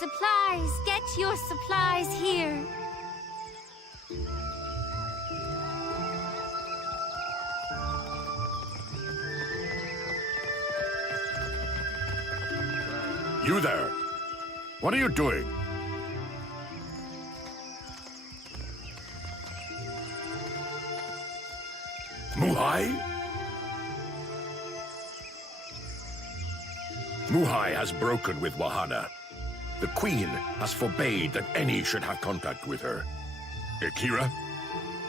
Supplies! Get your supplies here! You there! What are you doing? Muhai? Muhai has broken with Wahana. The Queen has forbade that any should have contact with her. Akira?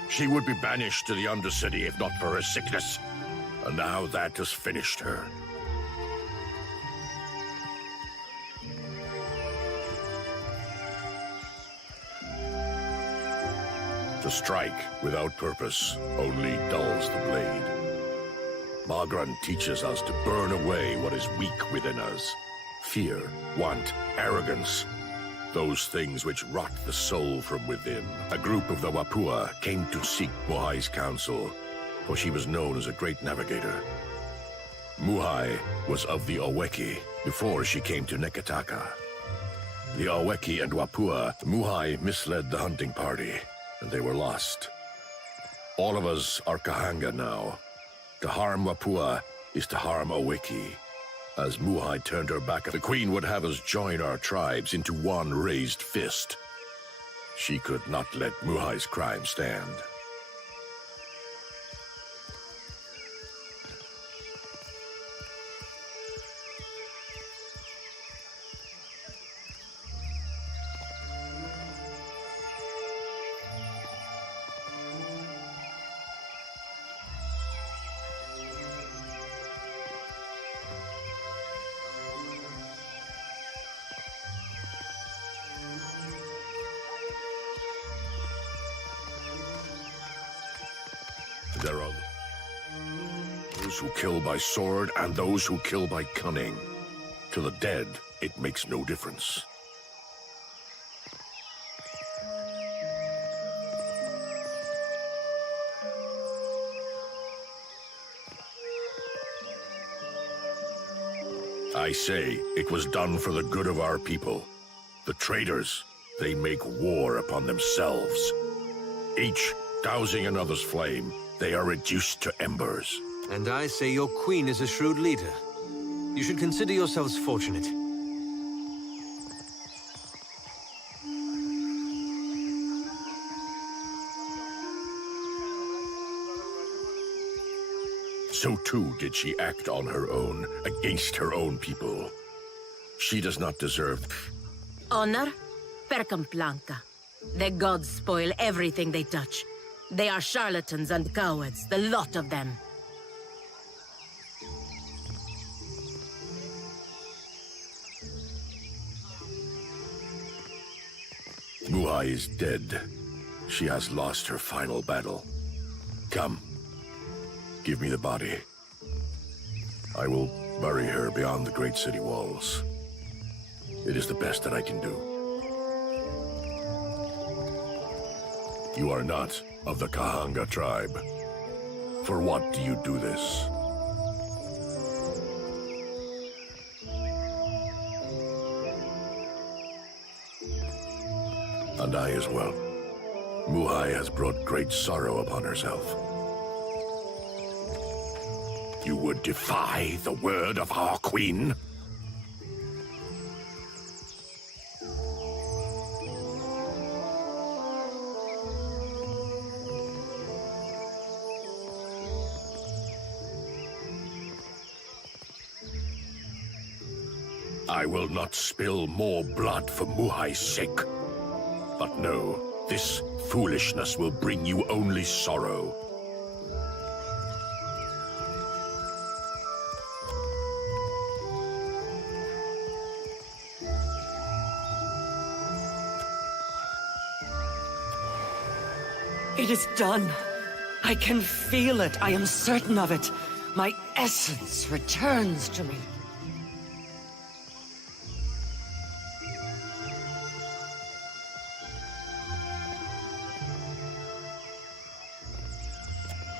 She would be banished to the Undercity if not for her sickness. And now that has finished her. To strike without purpose only dulls the blade. Magran teaches us to burn away what is weak within us. Fear, want, arrogance. Those things which rot the soul from within. A group of the Wapua came to seek Muhai's counsel, for she was known as a great navigator. Muhai was of the Oweki before she came to Neketaka. The Oweki and Wapua, Muhai misled the hunting party, and they were lost. All of us are Kahanga now. To harm Wapua is to harm Oweki. As Muhai turned her back, the Queen would have us join our tribes into one raised fist. She could not let Muhai's crime stand. There are those who kill by sword and those who kill by cunning. To the dead, it makes no difference. I say, it was done for the good of our people. The traitors, they make war upon themselves. Each dousing another's flame, they are reduced to embers. And I say your queen is a shrewd leader. You should consider yourselves fortunate. So too did she act on her own, against her own people. She does not deserve... Honor? Percamplanca. The gods spoil everything they touch. They are charlatans and cowards, the lot of them. Muhai is dead. She has lost her final battle. Come. Give me the body. I will bury her beyond the great city walls. It is the best that I can do. You are not of the Kahanga tribe. For what do you do this? And I as well. Muhai has brought great sorrow upon herself. You would defy the word of our queen? I will not spill more blood for Muhai's sake. But no, this foolishness will bring you only sorrow. It is done. I can feel it. I am certain of it. My essence returns to me.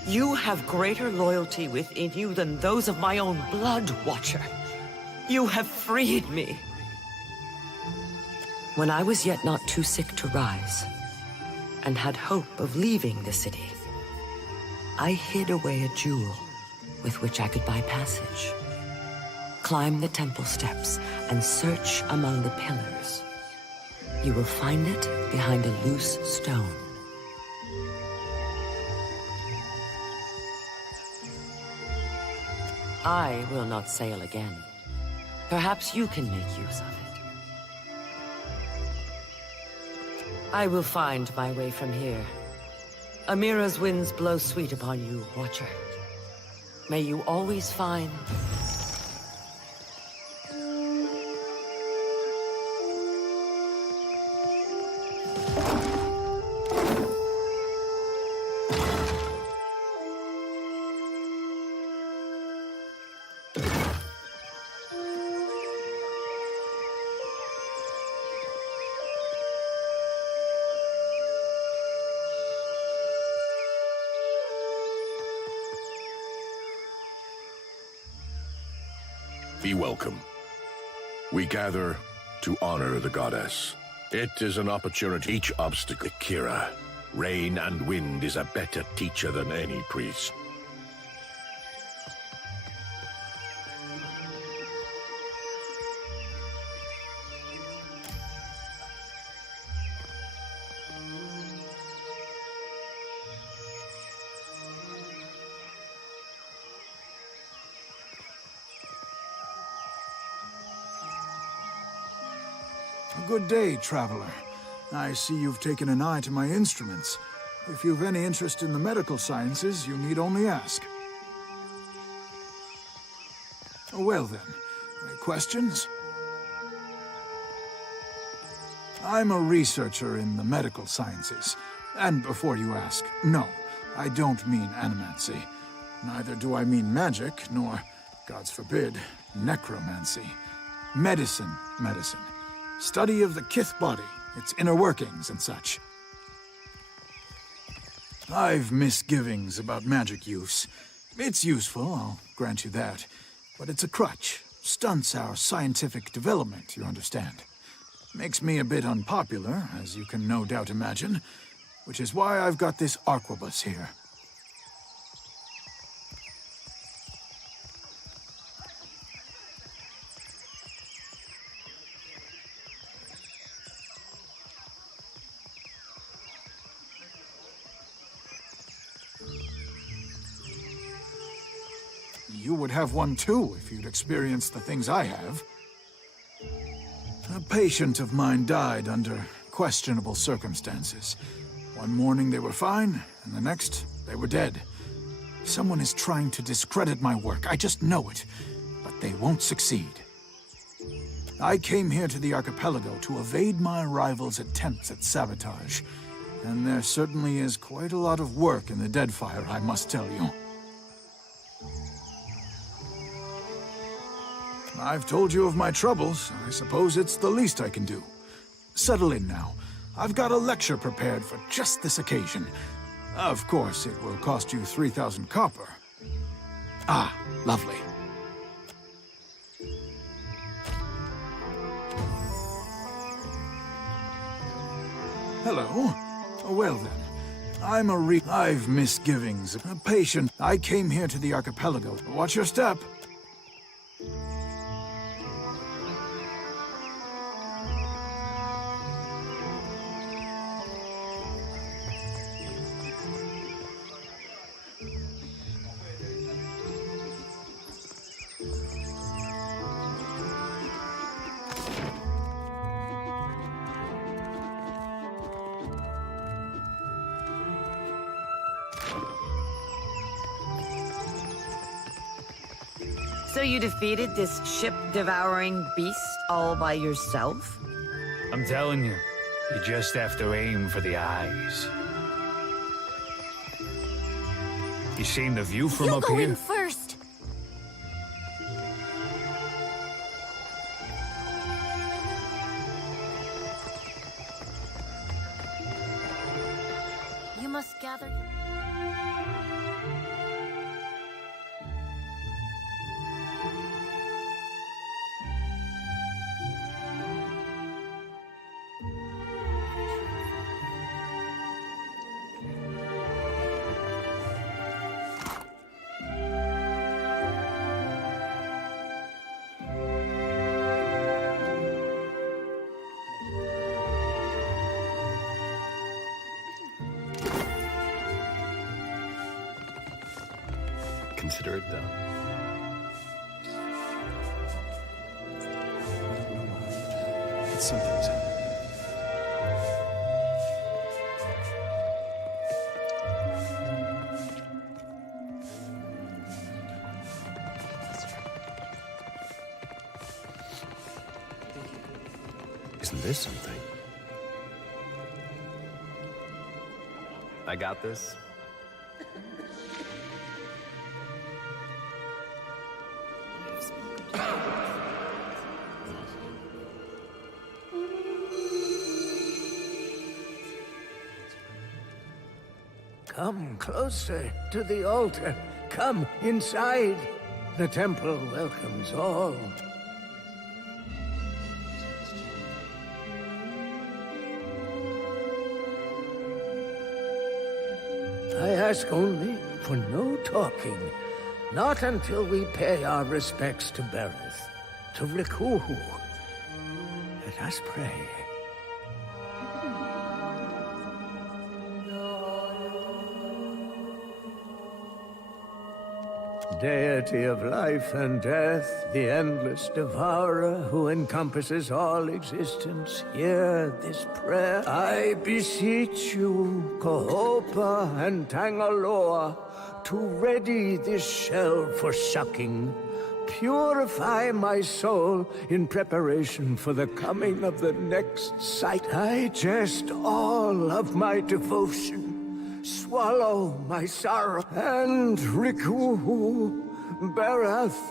You have greater loyalty within you than those of my own blood, Watcher. You have freed me. When I was yet not too sick to rise, and had hope of leaving the city, I hid away a jewel with which I could buy passage. Climb the temple steps and search among the pillars. You will find it behind a loose stone. I will not sail again. Perhaps you can make use of it. I will find my way from here. Amira's winds blow sweet upon you, Watcher. May you always find... Be welcome. We gather to honor the goddess. It is an opportunity. Each obstacle, Kira. Rain and wind is a better teacher than any priest. Good day, traveler. I see you've taken an eye to my instruments. If you've any interest in the medical sciences, you need only ask. Well then, questions? I'm a researcher in the medical sciences. And before you ask, no, I don't mean animancy. Neither do I mean magic, nor, gods forbid, necromancy. Medicine. Study of the Kith body, its inner workings and such. I've misgivings about magic use. It's useful, I'll grant you that. But it's a crutch. Stunts our scientific development, you understand. Makes me a bit unpopular, as you can no doubt imagine. Which is why I've got this arquebus here. You would have one too, if you'd experienced the things I have. A patient of mine died under questionable circumstances. One morning they were fine, and the next, they were dead. Someone is trying to discredit my work, I just know it. But they won't succeed. I came here to the archipelago to evade my rival's attempts at sabotage. And there certainly is quite a lot of work in the Deadfire, I must tell you. I've told you of my troubles. I suppose it's the least I can do. Settle in now. I've got a lecture prepared for just this occasion. Of course, it will cost you 3,000 copper. Ah, lovely. Hello. Well then, I've misgivings. A patient. I came here to the archipelago. Watch your step. So you defeated this ship-devouring beast all by yourself? I'm telling you, you just have to aim for the eyes. You seen the view from You up go here? in first. You must gather. consider it done. It's something's happened. Isn't this something? I got this. Come closer to the altar. Come inside. The temple welcomes all. I ask only for no talking. Not until we pay our respects to Bereth, to Rikuhu. Let us pray. Deity of life and death, the endless devourer who encompasses all existence, hear this prayer. I beseech you, Kohopa and Tangaloa, to ready this shell for sucking. Purify my soul in preparation for the coming of the next sight. Digest all of my devotion. Swallow my sorrow, and Rikuhu, Bereth,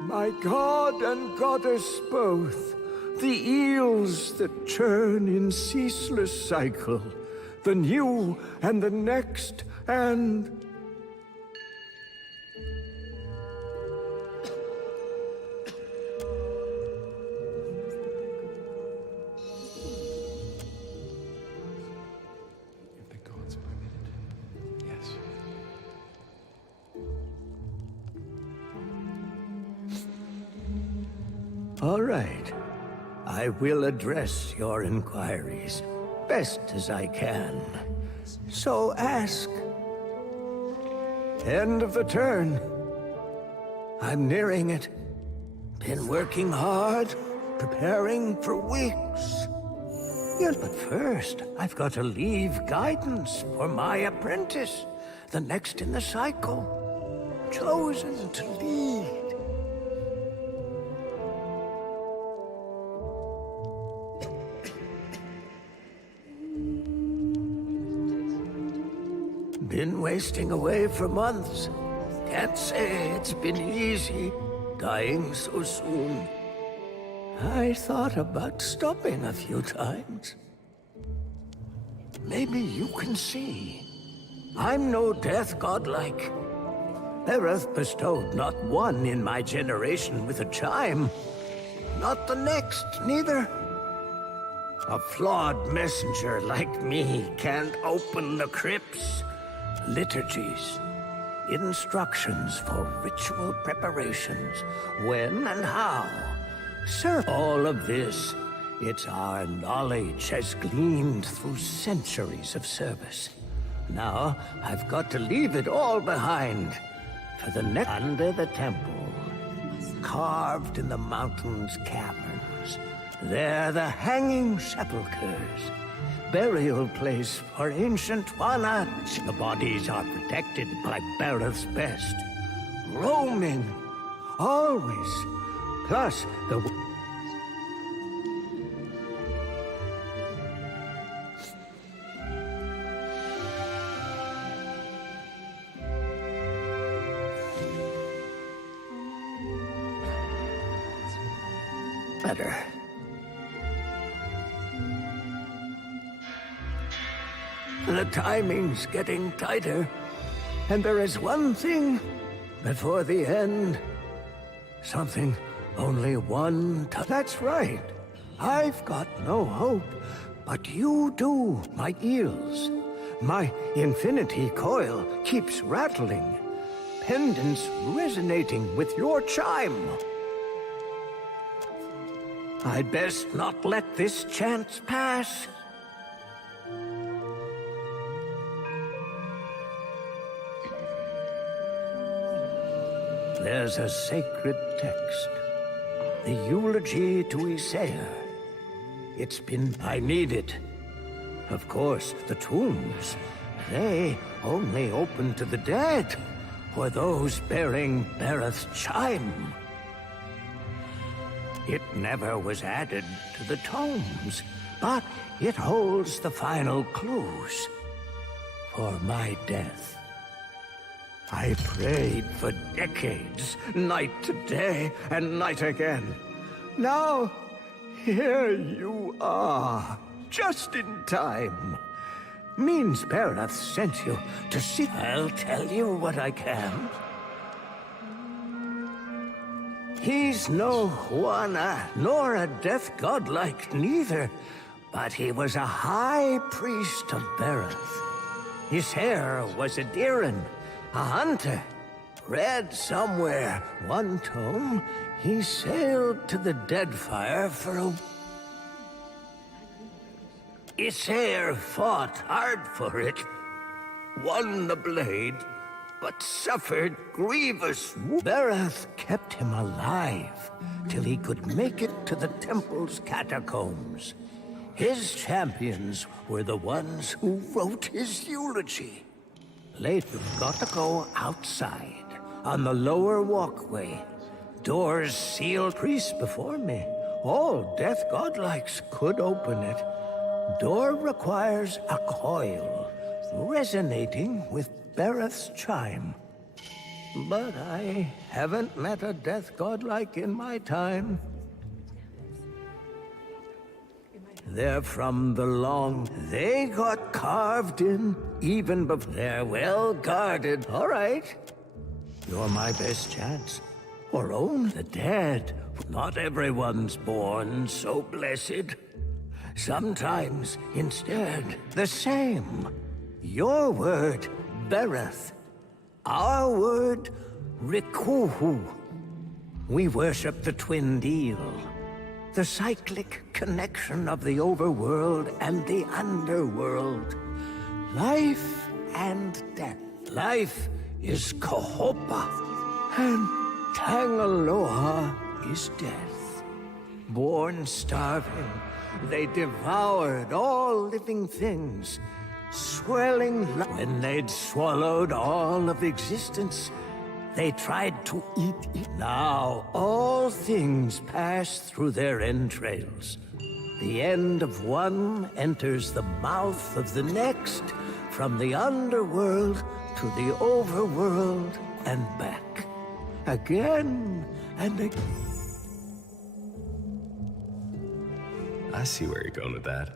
my god and goddess both, the eels that churn in ceaseless cycle, the new and the next, and... All right. I will address your inquiries best as I can. So ask. End of the turn. I'm nearing it. Been working hard, preparing for weeks. Yes, but first, I've got to leave guidance for my apprentice, the next in the cycle. Chosen to lead. Been wasting away for months. Can't say it's been easy, dying so soon. I thought about stopping a few times. Maybe you can see. I'm no death godlike. Bereth bestowed not one in my generation with a chime. Not the next, neither. A flawed messenger like me can't open the crypts. Liturgies, instructions for ritual preparations, when and how. Sir, all of this, it's our knowledge has gleaned through centuries of service. Now, I've got to leave it all behind for the next under the temple, carved in the mountain's caverns. They're the hanging sepulchres. Burial place for ancient Wanach. The bodies are protected by Bereth's best. Roaming, always. Plus, the... Better. The timing's getting tighter, and there is one thing before the end. Something only one That's right. I've got no hope, but you do, my eels. My infinity coil keeps rattling, pendants resonating with your chime. I'd best not let this chance pass. there's a sacred text. The eulogy to Isaiah. I need it. Of course, the tombs, they only open to the dead, or those bearing Bereth's chime. It never was added to the tomes, but it holds the final clues for my death. I prayed for decades, night to day and night again. Now, here you are, just in time. Means Bereth sent you to see. I'll tell you what I can. He's no Huana, nor a death godlike neither, but he was a high priest of Bereth. His hair was a Diran, a hunter. Read somewhere, one tome, he sailed to the Deadfire for a... Issair fought hard for it, won the blade, but suffered grievous. Bereth kept him alive till he could make it to the temple's catacombs. His champions were the ones who wrote his eulogy. Later, we've got to go outside, on the lower walkway. Doors sealed. Priests before me. All death godlikes could open it. Door requires a coil, resonating with Bereth's chime. But I haven't met a death godlike in my time. They're from the long... They got carved in even before... They're well guarded. All right. You're my best chance. Or own the dead. Not everyone's born so blessed. Sometimes, instead, the same. Your word, Bereth. Our word, Rikuhu. We worship the twin deal. The cyclic connection of the overworld and the underworld. Life and death. Life is Kohopa, and Tangaloa is death. Born starving, they devoured all living things, swelling. When they'd swallowed all of existence, they tried to eat it. Now all things pass through their entrails. The end of one enters the mouth of the next, from the underworld to the overworld and back. Again and again. I see where you're going with that.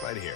Right here.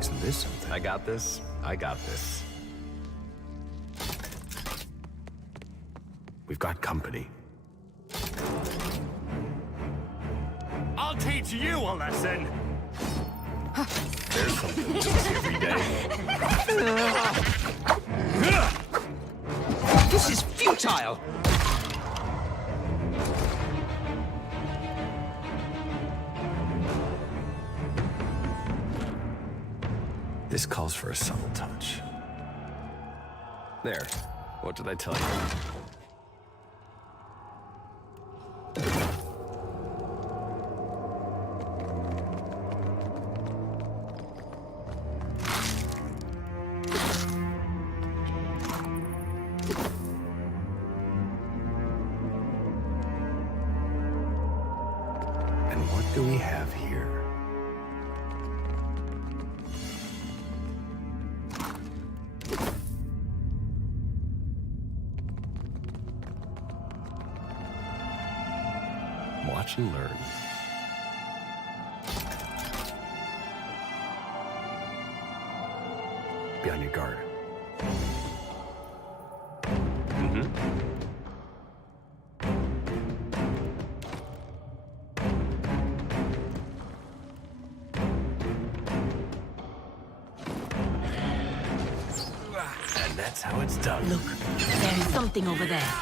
Isn't this something? I got this. I got this. We've got company. I'll teach you a lesson. There's something new every day. This is futile! This calls for a subtle touch. There. What did I tell you? And what do we have here? Watch and learn. Be on your guard. And that's how it's done. Look, there's something over there.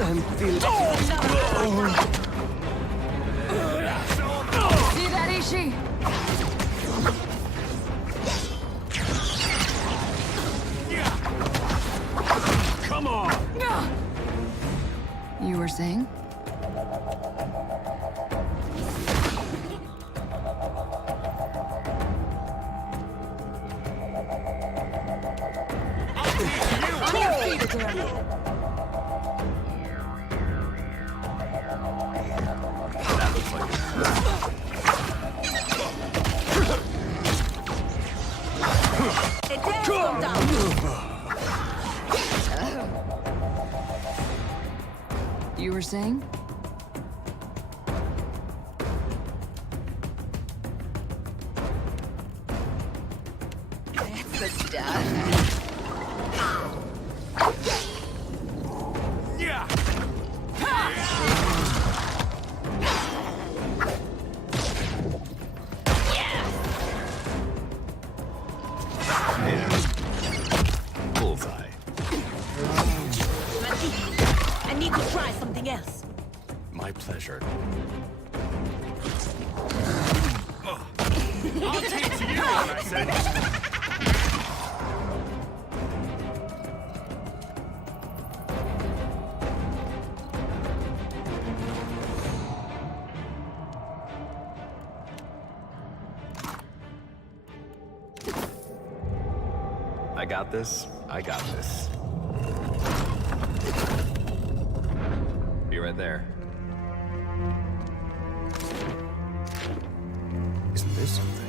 I'm feeling... See that, Ishi? Come on! You were saying? That looks like It dare come down. You were saying? That's the stuff. Yeah! bullseye. I need to try something else. My pleasure. I'll teach you a lesson. I got this. I got this. Be right there. Isn't this something?